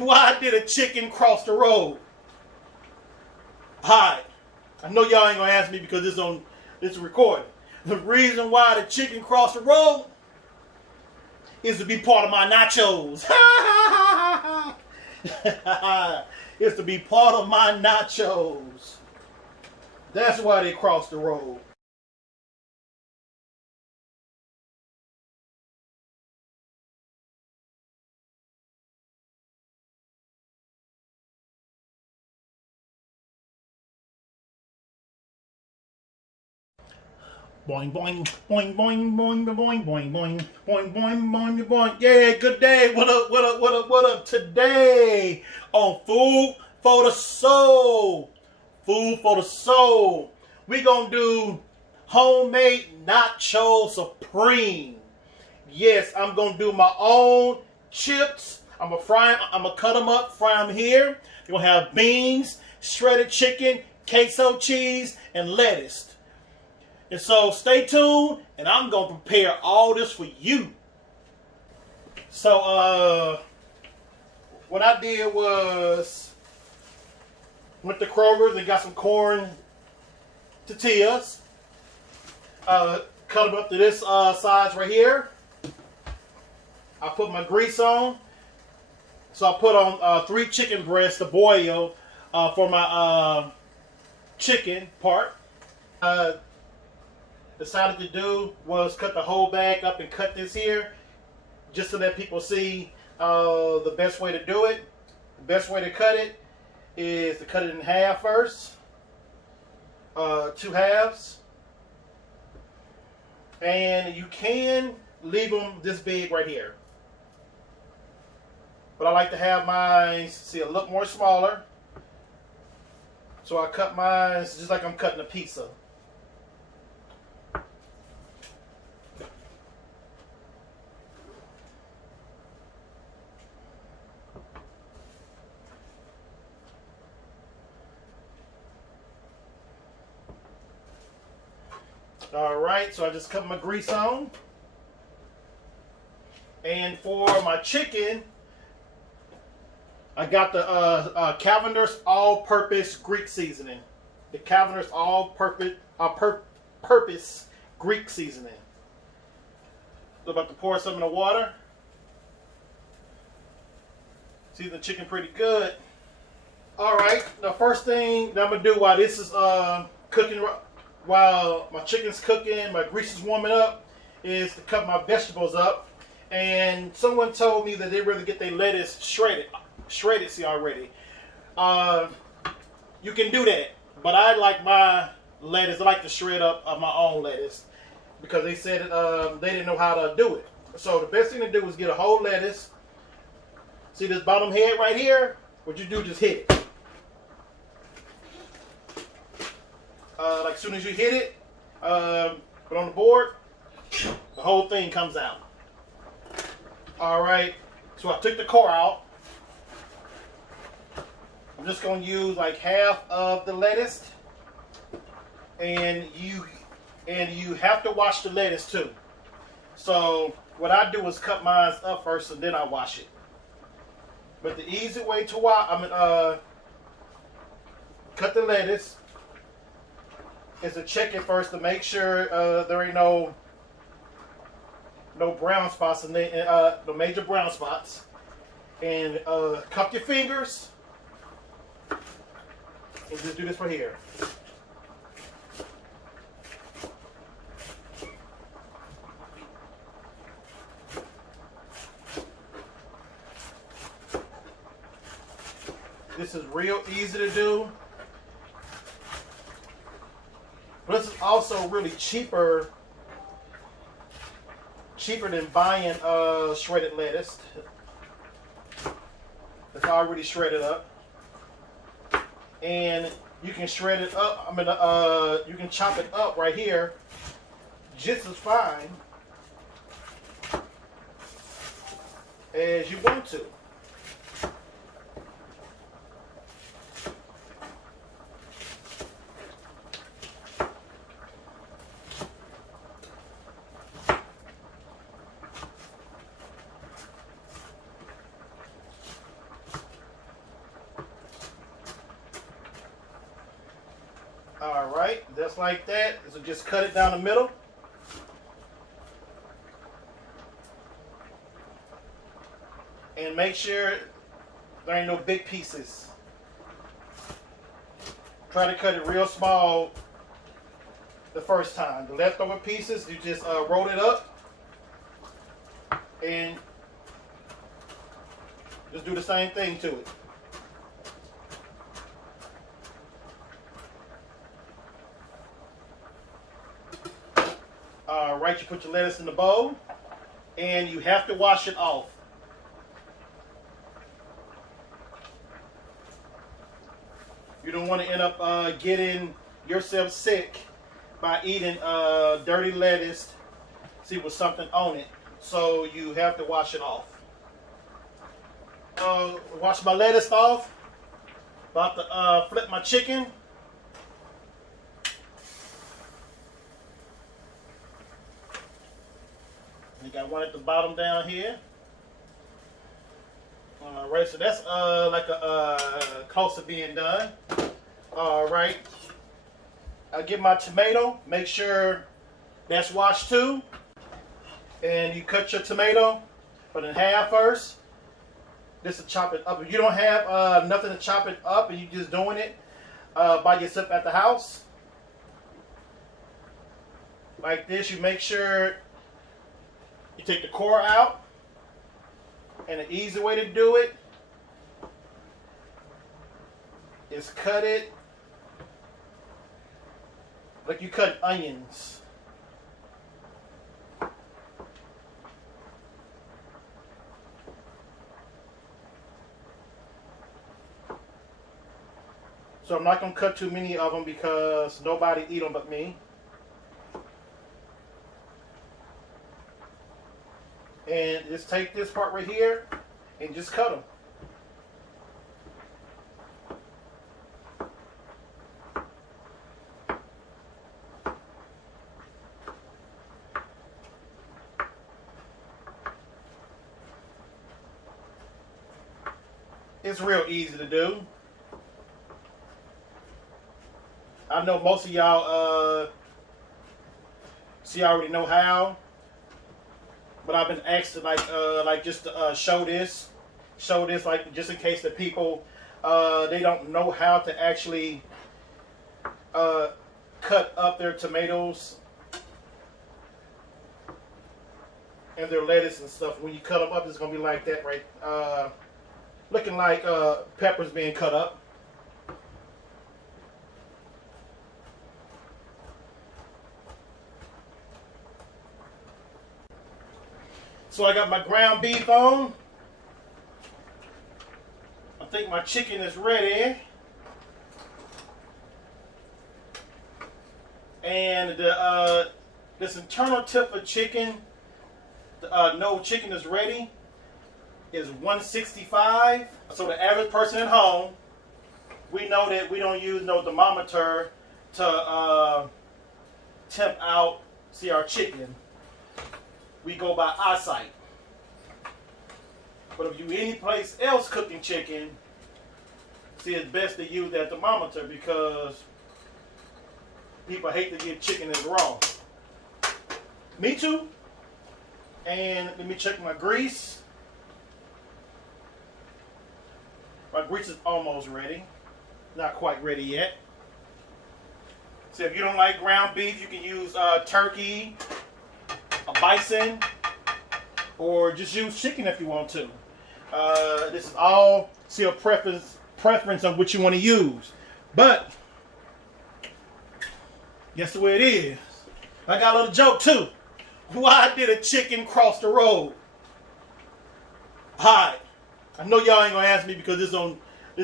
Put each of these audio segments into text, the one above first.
Why did a chicken cross the road? Hi. I know y'all ain't gonna ask me because it's recorded. The reason why the chicken crossed the road is to be part of my nachos. It's to be part of my nachos. That's why they crossed the road. Boing, boing, boing, boing, boing, boing, boing, boing, boing, boing, boing, boing. Yeah, good day. What up, what up, what up, what up? Today on Food for the Soul. Food for the Soul. We gonna do homemade Nacho Supreme. Yes, I'm gonna do my own chips. I'm gonna cut them up, fry them here. You're gonna have beans, shredded chicken, queso cheese, and lettuce. And so stay tuned, and I'm going to prepare all this for you. So, what I did was went to Kroger's and got some corn tortillas. Cut them up to this size right here. I put my grease on. So I put on 3 chicken breasts to boil for my chicken part. Decided to do was cut the whole bag up and cut this here just so that people see the best way to do it. The best way to cut it is to cut it in half first, 2 halves, and you can leave them this big right here, but I like to have mine see a look more smaller, so I cut mine just like I'm cutting a pizza. Alright, so I just cut my grease on. And for my chicken, I got the Cavender's All-Purpose Greek Seasoning. The Cavender's All-Purpose Greek Seasoning. So I'm about to pour some in the water. Season the chicken pretty good. Alright, the first thing that I'm going to do while this is cooking, while my chicken's cooking, my grease is warming up, is to cut my vegetables up. And someone told me that they really get their lettuce shredded, see already. You can do that, but I like my lettuce, I like to shred up my own lettuce because they said they didn't know how to do it. So the best thing to do is get a whole lettuce. See this bottom head right here? What you do, just hit it. Like as soon as you hit it, put on the board, the whole thing comes out. Alright, so I took the core out. I'm just going to use like half of the lettuce. And you have to wash the lettuce too. So what I do is cut mine up first and then I wash it. But the easy way to cut the lettuce is to check it first to make sure there ain't no brown spots in the no major brown spots. And cup your fingers and just do this right here. This is real easy to do. But this is also really cheaper than buying shredded lettuce. It's already shredded up. And you can shred it up, you can chop it up right here just as fine as you want to. right, just like that. So just cut it down the middle. And make sure there ain't no big pieces. Try to cut it real small the first time. The leftover pieces, you just roll it up and just do the same thing to it. Alright, you put your lettuce in the bowl and you have to wash it off. You don't want to end up getting yourself sick by eating dirty lettuce, see, with something on it. So you have to wash it off. Wash my lettuce off. About to flip my chicken. You got one at the bottom down here. Alright, so that's like close to being done. Alright. I'll get my tomato. Make sure that's washed too. And you cut your tomato, but in half first. This to chop it up. If you don't have nothing to chop it up and you're just doing it by yourself at the house, like this, you make sure you take the core out. And the easy way to do it is cut it like you cut onions. So I'm not going to cut too many of them because nobody eat them but me. And just take this part right here and just cut them. It's real easy to do. I know most of y'all see, I already know how. But I've been asked to like just to show this, like just in case the people they don't know how to actually cut up their tomatoes and their lettuce and stuff. When you cut them up, it's gonna be like that, right? Looking like peppers being cut up. So I got my ground beef on. I think my chicken is ready. And this internal tip of chicken, no chicken is ready, is 165. So the average person at home, we know that we don't use no thermometer to temp out, see, our chicken. We go by eyesight. But if you any place else cooking chicken, see, it's best to use that thermometer because people hate to get chicken as raw. Me too. And let me check my grease. My grease is almost ready. Not quite ready yet. So if you don't like ground beef, you can use turkey, a bison, or just use chicken if you want to. This is all, see, a preference on what you want to use. But guess the way it is. I got a little joke too. Why did a chicken cross the road? Hi. I know y'all ain't gonna ask me because this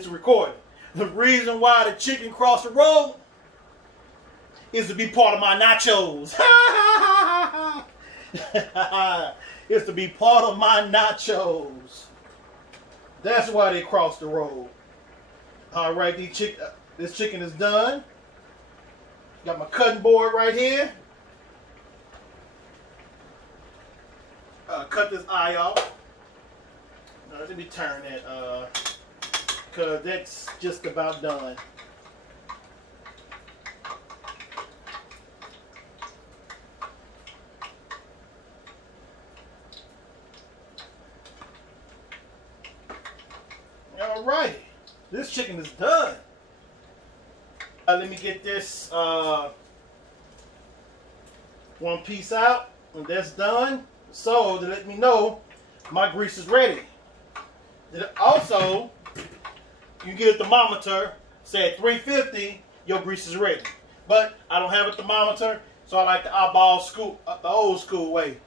is recorded. The reason why the chicken crossed the road is to be part of my nachos. It's to be part of my nachos. That's why they crossed the road. All right, this chicken is done. Got my cutting board right here. Cut this eye off. Let me turn that, because that's just about done. All right, this chicken is done. Let me get this one piece out, and that's done. So to let me know my grease is ready. Also, you get a thermometer, say at 350, your grease is ready. But I don't have a thermometer, so I like the eyeball scoop, the old school way.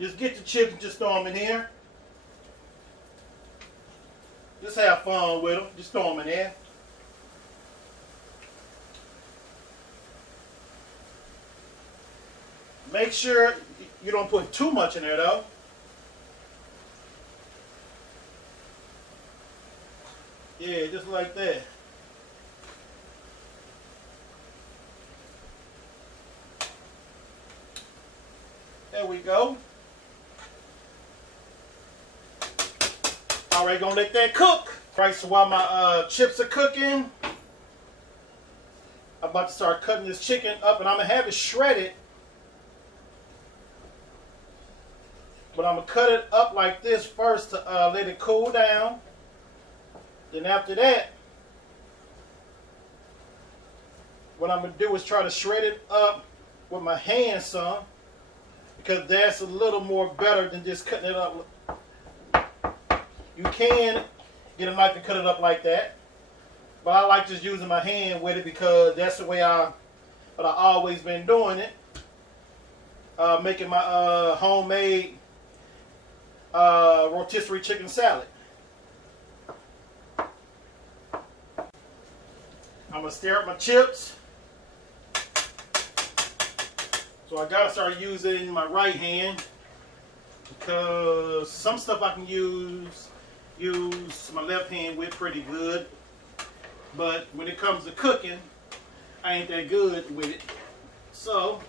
Just get the chips and just throw them in here. Just have fun with them. Just throw them in there. Make sure you don't put too much in there though. Yeah, just like that. There we go. Alright, gonna let that cook. Right, so while my chips are cooking, I'm about to start cutting this chicken up, and I'm gonna have it shredded. But I'm gonna cut it up like this first to let it cool down. Then after that, what I'm gonna do is try to shred it up with my hand some, because that's a little more better than just cutting it up. You can get a knife and cut it up like that, but I like just using my hand with it because that's the way I've always been doing it. Making my homemade rotisserie chicken salad. I'm gonna stir up my chips. So I gotta start using my right hand because some stuff I can use my left hand with pretty good. But when it comes to cooking, I ain't that good with it. So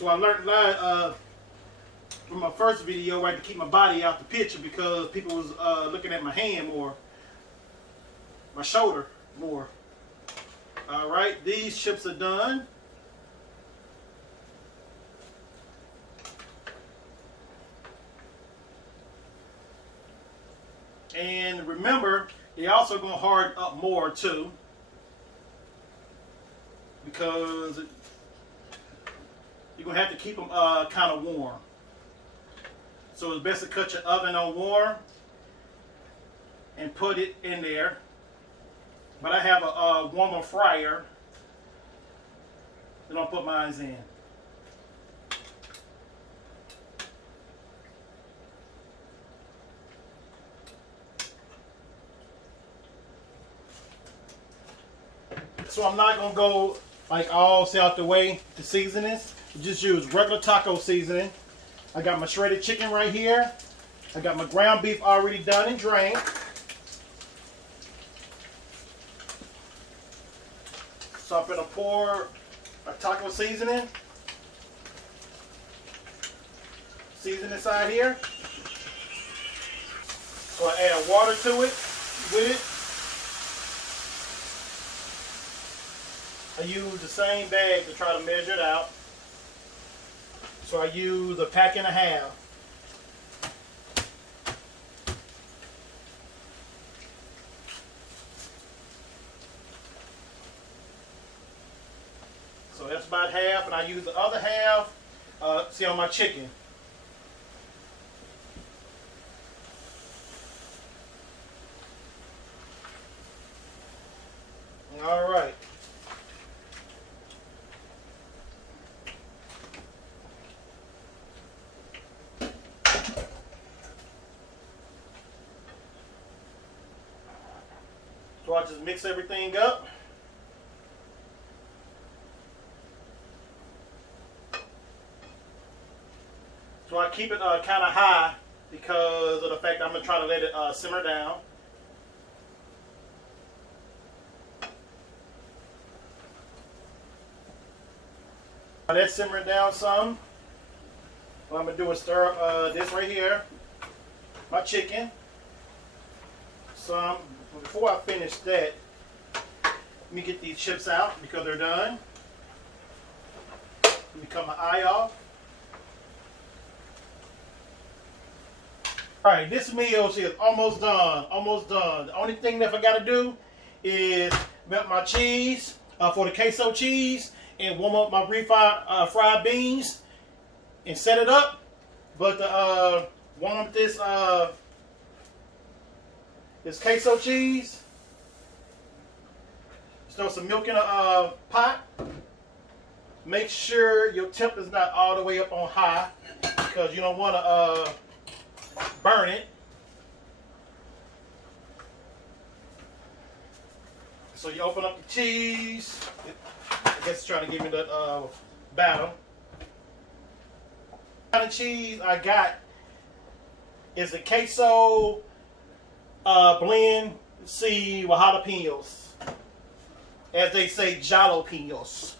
I learned a lot from my first video, right, to keep my body out the picture because people was looking at my hand more, my shoulder more. All right, these chips are done. And remember, they also gonna harden up more too, because you're gonna have to keep them kind of warm. So it's best to cut your oven on warm and put it in there. But I have a warmer fryer that I'll put mine in. So I'm not gonna go like all out the way to seasonings. Just use regular taco seasoning. I got my shredded chicken right here. I got my ground beef already done and drained. So I'm gonna pour a taco seasoning side here. So I add water to it with it. I use the same bag to try to measure it out. So I use a pack and a half. So that's about half, and I use the other half, see, on my chicken. All right. So I just mix everything up. So I keep it kind of high because of the fact I'm going to try to let it simmer down. Now that's simmering down some. What I'm going to do is stir up this right here, my chicken. Some. Before I finish that, let me get these chips out because they're done. Let me cut my eye off. All right, this meal is almost done. Almost done. The only thing that I got to do is melt my cheese for the queso cheese and warm up my refried fried beans and set it up. But warm up this queso cheese. Throw some milk in a pot. Make sure your temp is not all the way up on high because you don't want to burn it. So you open up the cheese. I guess it's trying to give me the batter. The kind of cheese I got is the queso blend C with jalapenos. As they say, jalapenos.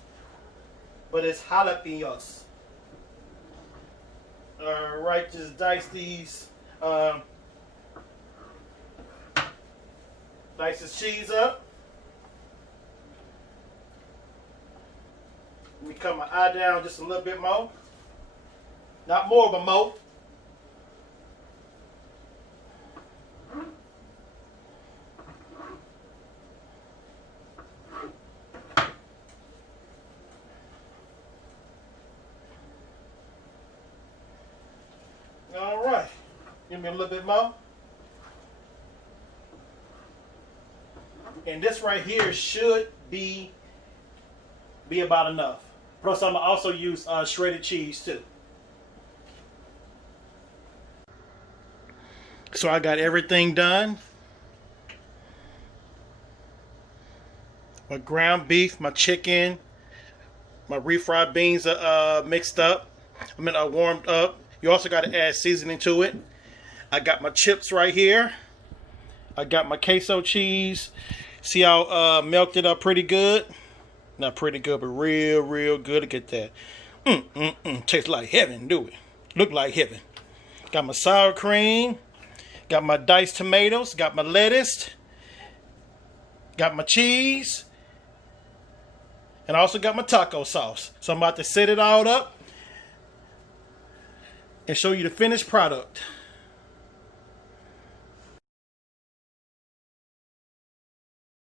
But it's jalapenos. Alright, just dice these. Dice this cheese up. Let me cut my eye down just a little bit more. Not more, but more. All right, give me a little bit more. And this right here should be about enough. Plus, I'm gonna also use shredded cheese too. So I got everything done. My ground beef, my chicken, my refried beans are mixed up. Warmed up. You also got to add seasoning to it. I got my chips right here. I got my queso cheese. See how melted up pretty good? Not pretty good, but real, real good. Look at that. Tastes like heaven, do it? Look like heaven. Got my sour cream. Got my diced tomatoes. Got my lettuce. Got my cheese. And I also got my taco sauce. So I'm about to set it all up and show you the finished product.